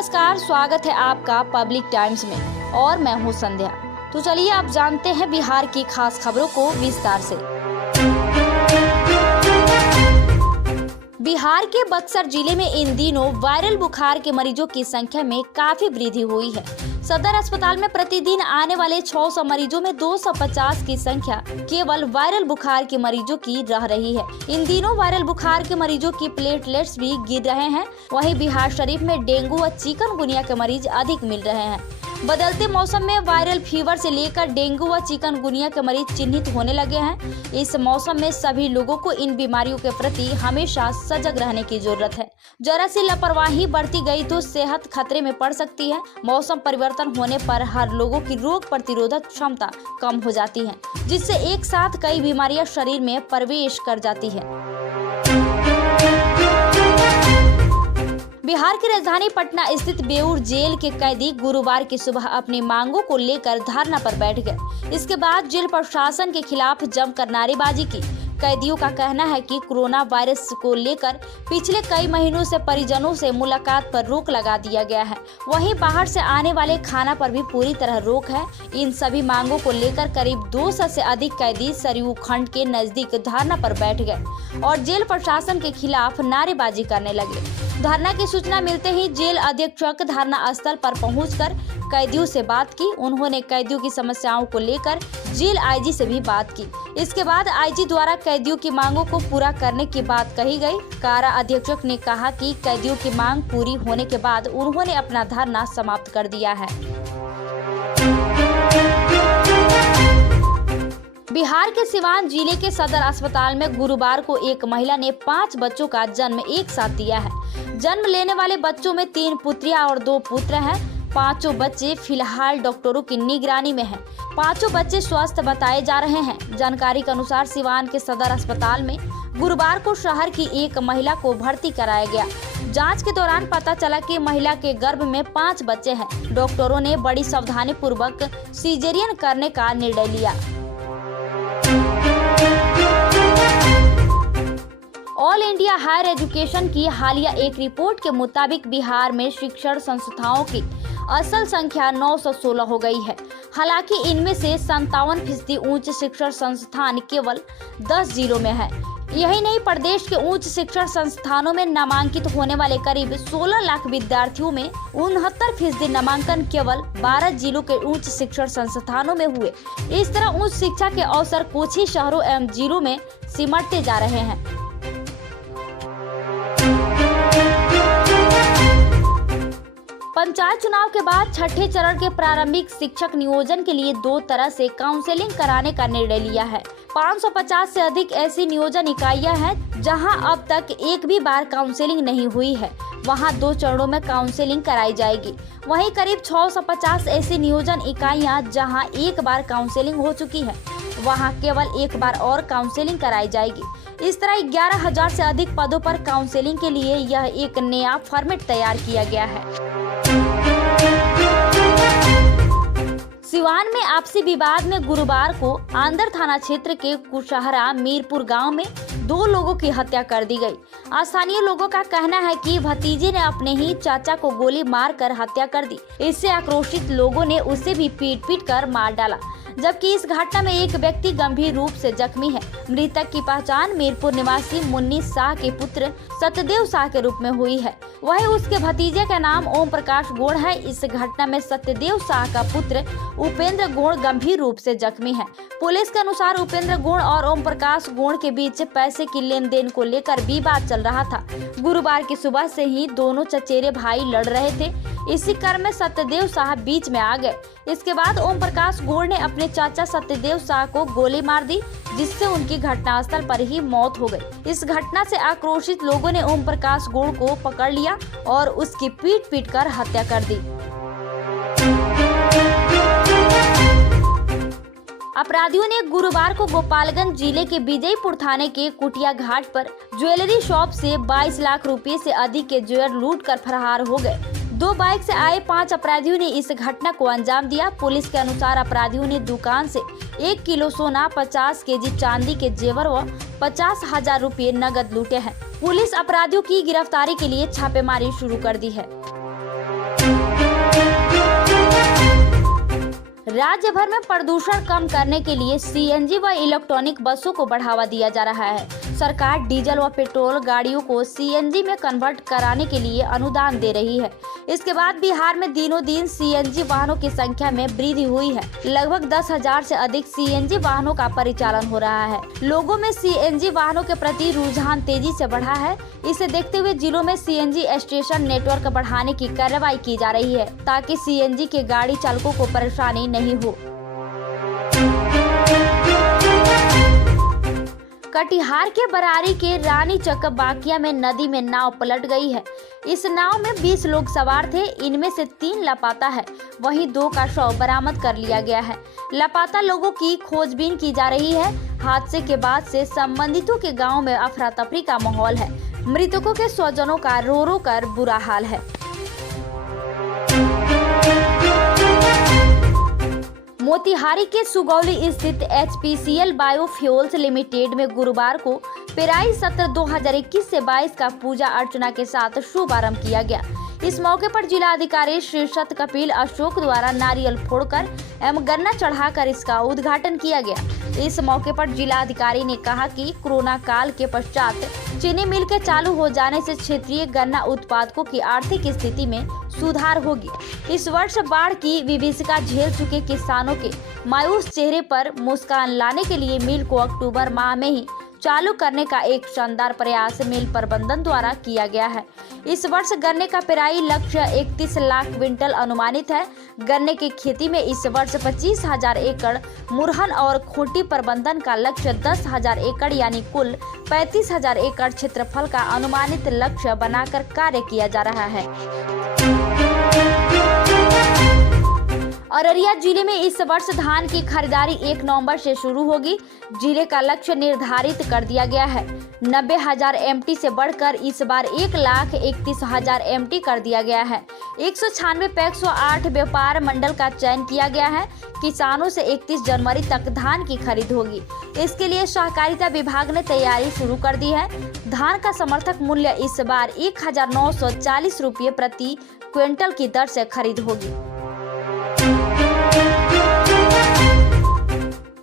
नमस्कार, स्वागत है आपका पब्लिक टाइम्स में और मैं हूं संध्या। तो चलिए आप जानते हैं बिहार की खास खबरों को विस्तार से। बिहार के बक्सर जिले में इन दिनों वायरल बुखार के मरीजों की संख्या में काफी वृद्धि हुई है। सदर अस्पताल में प्रतिदिन आने वाले 600 मरीजों में 250 की संख्या केवल वायरल बुखार के मरीजों की रह रही है। इन दिनों वायरल बुखार के मरीजों की प्लेटलेट्स भी गिर रहे हैं। वहीं बिहार शरीफ में डेंगू व चिकनगुनिया के मरीज अधिक मिल रहे हैं। बदलते मौसम में वायरल फीवर से लेकर डेंगू व चिकनगुनिया के मरीज चिन्हित होने लगे हैं। इस मौसम में सभी लोगों को इन बीमारियों के प्रति हमेशा सजग रहने की जरूरत है। जरा सी लापरवाही बरती गई तो सेहत खतरे में पड़ सकती है। मौसम परिवर्तन होने पर हर लोगों की रोग प्रतिरोधक क्षमता कम हो जाती है, जिससे एक साथ कई बीमारियां शरीर में प्रवेश कर जाती है। बिहार की राजधानी पटना स्थित बेऊर जेल के कैदी गुरुवार की सुबह अपनी मांगों को लेकर धरना पर बैठ गए। इसके बाद जेल प्रशासन के खिलाफ जमकर नारेबाजी की। कैदियों का कहना है कि कोरोना वायरस को लेकर पिछले कई महीनों से परिजनों से मुलाकात पर रोक लगा दिया गया है। वहीं बाहर से आने वाले खाना पर भी पूरी तरह रोक है। इन सभी मांगों को लेकर करीब 200 से अधिक कैदी सरयू खंड के नजदीक धरना पर बैठ गए और जेल प्रशासन के खिलाफ नारेबाजी करने लगे। धरना की सूचना मिलते ही जेल अधीक्षक धरना स्थल पर पहुंचकर कैदियों से बात की। उन्होंने कैदियों की समस्याओं को लेकर जेल आईजी से भी बात की। इसके बाद आईजी द्वारा कैदियों की मांगों को पूरा करने की बात कही गई। कारा अधीक्षक ने कहा कि कैदियों की मांग पूरी होने के बाद उन्होंने अपना धरना समाप्त कर दिया है। बिहार के सिवान जिले के सदर अस्पताल में गुरुवार को एक महिला ने 5 बच्चों का जन्म एक साथ दिया है। जन्म लेने वाले बच्चों में 3 पुत्रियां और 2 पुत्र हैं। 5 बच्चे फिलहाल डॉक्टरों की निगरानी में हैं। 5 बच्चे स्वस्थ बताए जा रहे हैं। जानकारी के अनुसार सिवान के सदर अस्पताल में गुरुवार को शहर की एक महिला को भर्ती कराया गया। जांच के दौरान पता चला कि महिला के गर्भ में 5 बच्चे हैं। डॉक्टरों ने बड़ी सावधानी पूर्वक सीजेरियन करने का निर्णय लिया। ऑल इंडिया हायर एजुकेशन की हालिया एक रिपोर्ट के मुताबिक बिहार में शिक्षण संस्थाओं की असल संख्या 916 हो गई है। हालांकि इनमें से 57% उच्च शिक्षण संस्थान केवल 10 जिलों में है। यही नहीं, प्रदेश के उच्च शिक्षण संस्थानों में नामांकित होने वाले करीब 16 लाख विद्यार्थियों में 69% नामांकन केवल 12 जिलों के उच्च शिक्षण संस्थानों में हुए। इस तरह उच्च शिक्षा के अवसर कुछ ही शहरों एवं जिलों में सिमटते जा रहे हैं। पंचायत चुनाव के बाद छठे चरण के प्रारंभिक शिक्षक नियोजन के लिए 2 तरह से काउंसलिंग कराने का निर्णय लिया है। 550 से अधिक ऐसी नियोजन इकाइयां हैं जहां अब तक एक भी बार काउंसलिंग नहीं हुई है। वहां 2 चरणों में काउंसलिंग कराई जाएगी। वहीं करीब 650 ऐसी नियोजन इकाइयां जहां एक बार काउंसलिंग हो चुकी है, वहां केवल एक बार और काउंसलिंग कराई जाएगी। इस तरह 11,000 से अधिक पदों पर काउंसलिंग के लिए यह एक नया फॉर्मेट तैयार किया गया है। सिवान में आपसी विवाद में गुरुवार को आंदर थाना क्षेत्र के कुशहरा मीरपुर गांव में 2 लोगों की हत्या कर दी गई। स्थानीय लोगों का कहना है कि भतीजे ने अपने ही चाचा को गोली मारकर हत्या कर दी। इससे आक्रोशित लोगों ने उसे भी पीट कर मार डाला, जबकि इस घटना में एक व्यक्ति गंभीर रूप से जख्मी है। मृतक की पहचान मीरपुर निवासी मुन्नी शाह के पुत्र सत्यदेव शाह के रूप में हुई है। वहीं उसके भतीजे का नाम ओम प्रकाश गोड़ है। इस घटना में सत्यदेव शाह का पुत्र उपेंद्र गोड़ गंभीर रूप से जख्मी है। पुलिस के अनुसार उपेंद्र गोड़ और ओम प्रकाश गोड़ के बीच पैसे की लेन देन को लेकर विवाद चल रहा था। गुरुवार की सुबह से ही दोनों चचेरे भाई लड़ रहे थे। इसी क्रम में सत्यदेव शाह बीच में आ गए। इसके बाद ओम प्रकाश गोड़ ने अपने चाचा सत्यदेव शाह को गोली मार दी, जिससे उनकी घटनास्थल पर ही मौत हो गई। इस घटना से आक्रोशित लोगों ने ओम प्रकाश गोड़ को पकड़ लिया और उसकी पीट कर हत्या कर दी। अपराधियों ने गुरुवार को गोपालगंज जिले के विजयपुर थाने के कुटिया घाट पर ज्वेलरी शॉप से 22 लाख रुपए से अधिक के ज्वेलर लूट कर फरार हो गए। 2 बाइक से आए 5 अपराधियों ने इस घटना को अंजाम दिया। पुलिस के अनुसार अपराधियों ने दुकान से 1 किलो सोना, 50 केजी चांदी के जेवर व 50,000 रुपए नगद लूटे हैं। पुलिस अपराधियों की गिरफ्तारी के लिए छापेमारी शुरू कर दी है। राज्य भर में प्रदूषण कम करने के लिए सीएनजी व इलेक्ट्रॉनिक बसों को बढ़ावा दिया जा रहा है। सरकार डीजल व पेट्रोल गाड़ियों को सीएनजी में कन्वर्ट कराने के लिए अनुदान दे रही है। इसके बाद बिहार में दिनों दिन सीएनजी वाहनों की संख्या में वृद्धि हुई है। लगभग 10,000 से अधिक सीएनजी वाहनों का परिचालन हो रहा है। लोगों में सीएनजी वाहनों के प्रति रुझान तेजी से बढ़ा है। इसे देखते हुए जिलों में सीएनजी स्टेशन नेटवर्क बढ़ाने की कार्रवाई की जा रही है, ताकि सीएनजी के गाड़ी चालकों को परेशानी नहीं हो। कटिहार के बरारी के रानी चक बाकिया में नदी में नाव पलट गई है। इस नाव में 20 लोग सवार थे। इनमें से 3 लापता है, वहीं 2 का शव बरामद कर लिया गया है। लापता लोगों की खोजबीन की जा रही है। हादसे के बाद से संबंधितों के गांव में अफरा तफरी का माहौल है। मृतकों के स्वजनों का रो रो कर बुरा हाल है। मोतिहारी के सुगौली स्थित HPCL बायोफ्यूल्स लिमिटेड में गुरुवार को पेराई सत्र 2021 से 22 का पूजा अर्चना के साथ शुभारंभ किया गया। इस मौके पर जिलाधिकारी श्री सत कपिल अशोक द्वारा नारियल फोड़कर एवं गन्ना चढ़ाकर इसका उद्घाटन किया गया। इस मौके पर जिलाधिकारी ने कहा कि कोरोना काल के पश्चात चीनी मिल के चालू हो जाने से क्षेत्रीय गन्ना उत्पादकों की आर्थिक स्थिति में सुधार होगी। इस वर्ष बाढ़ की विभीषिका झेल चुके किसानों के मायूस चेहरे पर मुस्कान लाने के लिए मिल को अक्टूबर माह में ही चालू करने का एक शानदार प्रयास मिल प्रबंधन द्वारा किया गया है। इस वर्ष गन्ने का पेराई लक्ष्य 31 लाख क्विंटल अनुमानित है। गन्ने की खेती में इस वर्ष 25,000 एकड़, मुरहन और खोटी प्रबंधन का लक्ष्य 10,000 एकड़ यानी कुल 35,000 एकड़ क्षेत्रफल का अनुमानित लक्ष्य बनाकर कार्य किया जा रहा है। अररिया जिले में इस वर्ष धान की खरीदारी 1 नवंबर से शुरू होगी। जिले का लक्ष्य निर्धारित कर दिया गया है। 90,000 MT से बढ़कर इस बार 1,31,000 MT कर दिया गया है। 196 पैक्स व 8 व्यापार मंडल का चयन किया गया है। किसानों से 31 जनवरी तक धान की खरीद होगी। इसके लिए सहकारिता विभाग ने तैयारी शुरू कर दी है। धान का समर्थक मूल्य इस बार 1,940 रुपये प्रति क्विंटल की दर से खरीद होगी।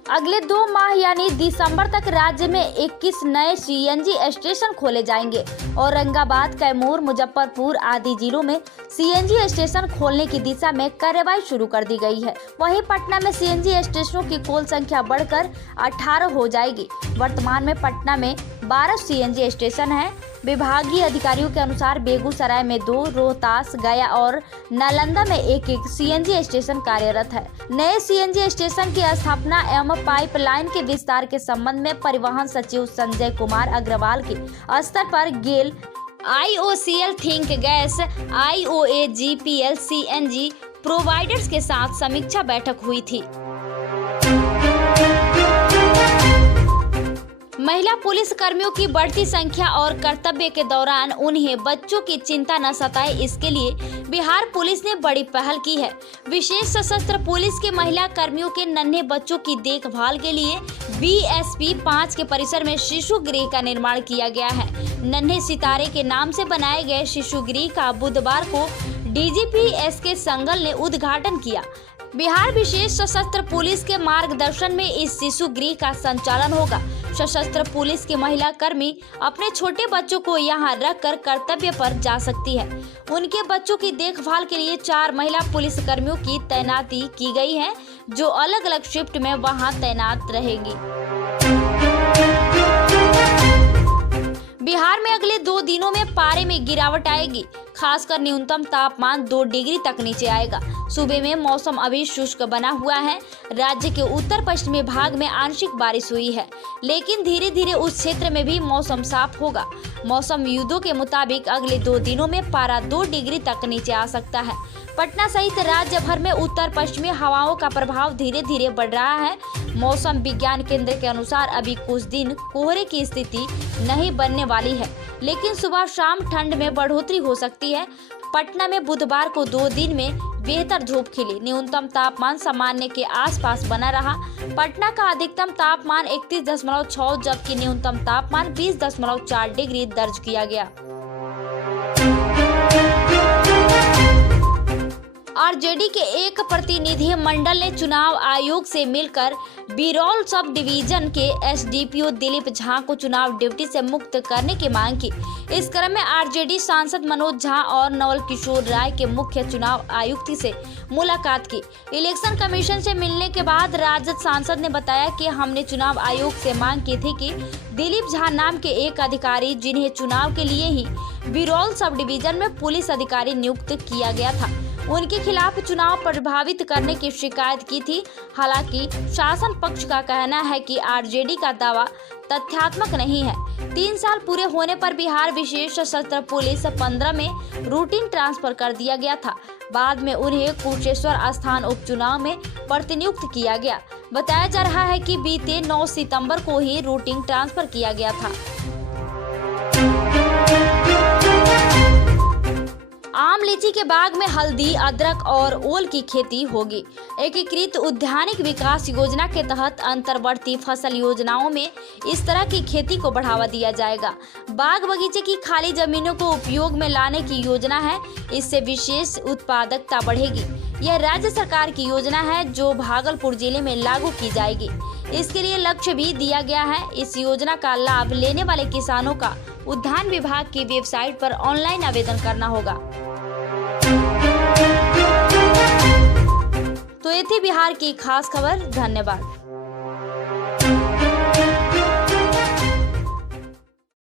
अगले 2 माह यानी दिसंबर तक राज्य में 21 नए सीएनजी स्टेशन खोले जाएंगे। औरंगाबाद, कैमूर, मुजफ्फरपुर आदि जिलों में सीएनजी स्टेशन खोलने की दिशा में कार्रवाई शुरू कर दी गई है। वहीं पटना में सीएनजी स्टेशनों की कुल संख्या बढ़कर 18 हो जाएगी। वर्तमान में पटना में 12 सीएनजी स्टेशन हैं। विभागीय अधिकारियों के अनुसार बेगूसराय में 2, रोहतास, गया और नालंदा में 1-1 सीएनजी स्टेशन कार्यरत है। नए सीएनजी स्टेशन की स्थापना एवं पाइपलाइन के विस्तार के संबंध में परिवहन सचिव संजय कुमार अग्रवाल के स्तर पर गेल, IOCL, think gas, IOAGPL, CNG providers के साथ समीक्षा बैठक हुई थी। महिला पुलिस कर्मियों की बढ़ती संख्या और कर्तव्य के दौरान उन्हें बच्चों की चिंता न सताए, इसके लिए बिहार पुलिस ने बड़ी पहल की है। विशेष सशस्त्र पुलिस के महिला कर्मियों के नन्हे बच्चों की देखभाल के लिए BSP 5 के परिसर में शिशु गृह का निर्माण किया गया है। नन्हे सितारे के नाम से बनाए गए शिशु गृह का बुधवार को DGP SK संगल ने उद्घाटन किया। बिहार विशेष सशस्त्र पुलिस के मार्गदर्शन में इस शिशु गृह का संचालन होगा। सशस्त्र पुलिस के महिला कर्मी अपने छोटे बच्चों को यहां रखकर कर्तव्य पर जा सकती है। उनके बच्चों की देखभाल के लिए 4 महिला पुलिस कर्मियों की तैनाती की गई है, जो अलग अलग शिफ्ट में वहां तैनात रहेगी। बिहार में अगले 2 दिनों में पारे में गिरावट आएगी। खासकर न्यूनतम तापमान 2 डिग्री तक नीचे आएगा। सूबे में मौसम अभी शुष्क बना हुआ है। राज्य के उत्तर पश्चिमी भाग में आंशिक बारिश हुई है, लेकिन धीरे धीरे उस क्षेत्र में भी मौसम साफ होगा। मौसम विदों के मुताबिक अगले 2 दिनों में पारा 2 डिग्री तक नीचे आ सकता है। पटना सहित राज्य भर में उत्तर पश्चिमी हवाओं का प्रभाव धीरे धीरे बढ़ रहा है। मौसम विज्ञान केंद्र के अनुसार अभी कुछ दिन कोहरे की स्थिति नहीं बनने वाली है, लेकिन सुबह शाम ठंड में बढ़ोतरी हो सकती है। पटना में बुधवार को 2 दिन में बेहतर धूप खिली। न्यूनतम तापमान सामान्य के आसपास बना रहा। पटना का अधिकतम तापमान 31.6 जबकि न्यूनतम तापमान 20.4 डिग्री दर्ज किया गया। आरजेडी के एक प्रतिनिधि मंडल ने चुनाव आयोग से मिलकर बिरौल सब डिवीजन के एसडीपीओ दिलीप झा को चुनाव ड्यूटी से मुक्त करने की मांग की। इस क्रम में आरजेडी सांसद मनोज झा और नवल किशोर राय के मुख्य चुनाव आयुक्त से मुलाकात की। इलेक्शन कमीशन से मिलने के बाद राजद सांसद ने बताया कि हमने चुनाव आयोग से मांग की थी कि दिलीप झा नाम के एक अधिकारी, जिन्हें चुनाव के लिए ही बिरौल सब डिवीजन में पुलिस अधिकारी नियुक्त किया गया था, उनके खिलाफ चुनाव प्रभावित करने की शिकायत की थी। हालांकि शासन पक्ष का कहना है कि आरजेडी का दावा तथ्यात्मक नहीं है। 3 साल पूरे होने पर बिहार विशेष सत्र पुलिस 15 में रूटीन ट्रांसफर कर दिया गया था। बाद में उन्हें कुशेश्वर स्थान उपचुनाव में प्रतिनियुक्त किया गया। बताया जा रहा है कि बीते 9 सितंबर को ही रूटीन ट्रांसफर किया गया था। आम लीची के बाग में हल्दी, अदरक और ओल की खेती होगी। एकीकृत उद्यानिक विकास योजना के तहत अंतर्वर्ती फसल योजनाओं में इस तरह की खेती को बढ़ावा दिया जाएगा। बाग बगीचे की खाली जमीनों को उपयोग में लाने की योजना है। इससे विशेष उत्पादकता बढ़ेगी। यह राज्य सरकार की योजना है जो भागलपुर जिले में लागू की जाएगी। इसके लिए लक्ष्य भी दिया गया है। इस योजना का लाभ लेने वाले किसानों का उद्यान विभाग की वेबसाइट पर ऑनलाइन आवेदन करना होगा। तो ये थी बिहार की खास खबर। धन्यवाद।